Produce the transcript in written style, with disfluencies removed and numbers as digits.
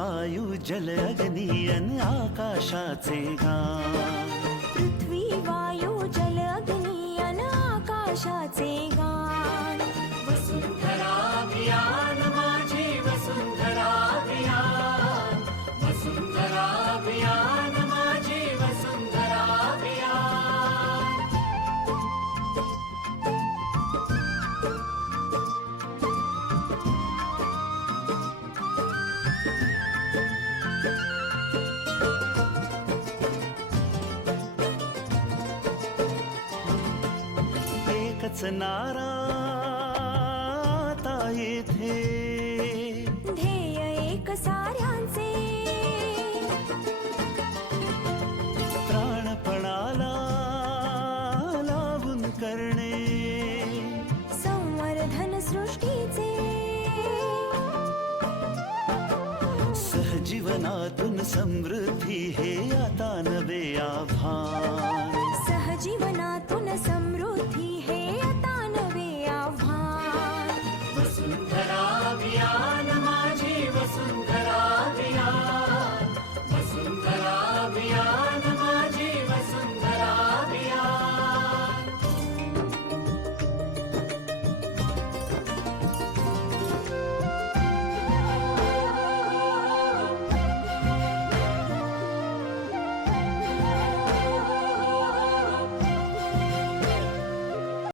वायू जल अग्नी अन आकाशाचे गान. पृथ्वी वायू जल अग्नी अन आकाशाचे गान. वसुंधरा अभियान माझे वसुंधरा अभियान. वसुंधरा अभियान माझे वसुंधरा अभियान. एकच नारा आता येथे, ध्येय एक साऱ्यांचे. प्राणपणाला लावून करणे संवर्धन सृष्टीचे. सहजीवनातून समृद्धी हे आता नवे आभान. सहजीवनातून